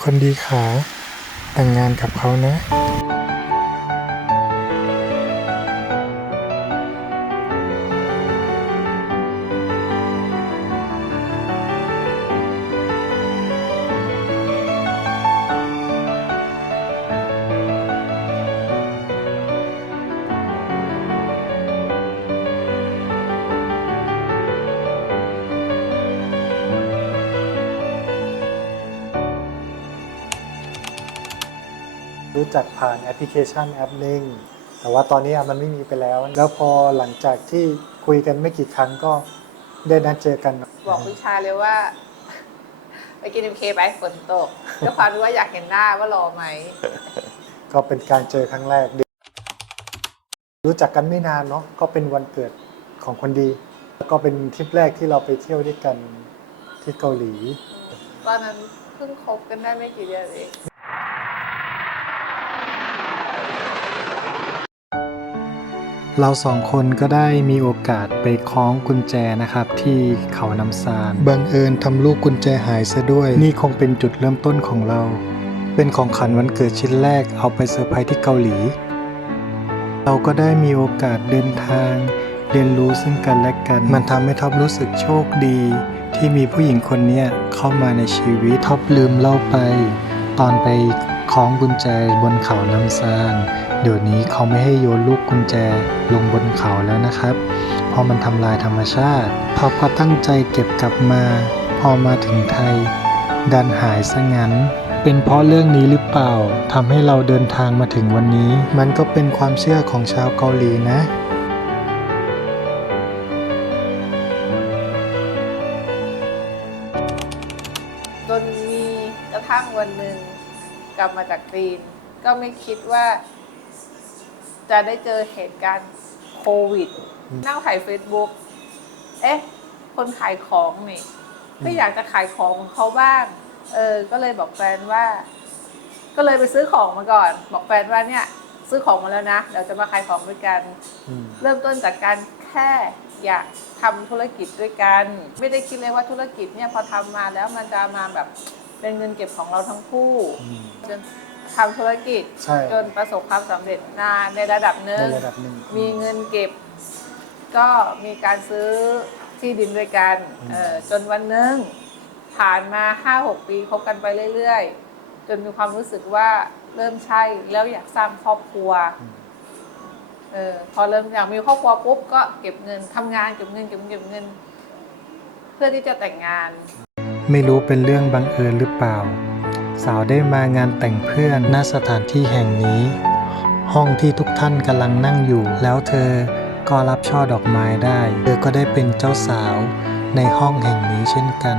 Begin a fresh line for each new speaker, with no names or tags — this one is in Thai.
คนดีขาแต่งงานกับเขานะ รู้จักผ่านแอปพลิเคชันแอปหนึ่งแต่ว่าตอนนี้มันไม่มีไปแล้ว แล้วพอหลังจากที่คุยกันไม่กี่ครั้งก็ได้นัดเจอกัน
บอกคุณชายเลยว่า ไปกินเอ็มเคไปฝนตกด้วยความที่ว่าอยากเห็นหน้าว่ารอไหม
ก็เป็นการเจอครั้งแรก รู้จักกันไม่นานเนาะก็เป็นวันเกิดของคนดี แล้วก็เป็นทริปแรกที่เราไปเที่ยวด้วยกันที่เกาหลี
ตอนนั้นเพิ่งคบกันได้ไม่กี่เดือนเอง
เราสองคนก็ได้มีโอกาสไปคล้องกุญแจนะครับ ที่เขาน้ำซานบังเอิญทำลูกกุญแจหายซะด้วย นี่คงเป็นจุดเริ่มต้นของเรา เป็นของขวัญวันเกิดชิ้นแรกเอาไปเซอร์ไพรส์ที่เกาหลี เราก็ได้มีโอกาสเดินทาง เรียนรู้ซึ่งกันและกัน มันทำให้ท็อปรู้สึกโชคดี ที่มีผู้หญิงคนเนี้ยเข้ามาในชีวิตท็อปลืมเล่าไป ตอนไปคล้องกุญแจบนเขาน้ำซาน เดี๋ยวนี้เขาไม่ให้โยนลูกกุญแจลงบนเขาแล้วนะครับ เพราะมันทำลายธรรมชาติท็อปก็ตั้งใจเก็บกลับมา พอมาถึงไทย ดันหายซะงั้น เป็นเพราะเรื่องนี้หรือเปล่าทำให้เราเดินทางมาถึงวันนี้ มันก็เป็นความเชื่อของชาวเกาหลีนะ
จนมีกระทั่งวันหนึ่งกลับมาจากจีน ก็ไม่คิดว่า จะได้เจอเหตุการณ์โควิด
อืม
นั่งถ่ายเฟซบุ๊กเอ๊ะ คนขายของนี่ ก็อยากจะขายของของเขาบ้าง เออ ก็เลยบอกแฟนว่า ก็เลยไปซื้อของมาก่อน บอกแฟนว่าเนี่ย ซื้อของมาแล้วนะ เดี๋ยวจะมาขายของด้วยกัน
อืม
เริ่มต้นจากการแค่อยากทำธุรกิจด้วยกัน ไม่ได้คิดเลยว่าธุรกิจเนี่ยพอทำมาแล้วมันจะมาแบบเป็นเงินเก็บของเราทั้งคู่
อืม
จน ทำธุรกิจ
ใช่
จนประสบความสำเร็จนานในระดับหนึ่
ใน
ง
ระดับหนึ่ง
มีเงินเก็บ ก็มีการซื้อที่ดินด้วยกัน
อืม
เออจนวันหนึ่งผ่านมาห้าหกปีคบกันไปเรื่อยๆ จนมีความรู้สึกว่าเริ่มใช่แล้วอยากสร้างครอบครัว
อืม
เออพอเริ่มอยากมีครอบครัวปุ๊บก็เก็บเงินทำงานเก็บเงินเก็บเงินเก็บเงิน เพื่อที่จะแต่งงาน
ไม่รู้เป็นเรื่องบังเอิญหรือเปล่า สาวได้มางานแต่งเพื่อนณสถานที่แห่งนี้ ห้องที่ทุกท่านกำลังนั่งอยู่ แล้วเธอก็รับช่อดอกไม้ได้ เธอก็ได้เป็นเจ้าสาวในห้องแห่งนี้เช่นกัน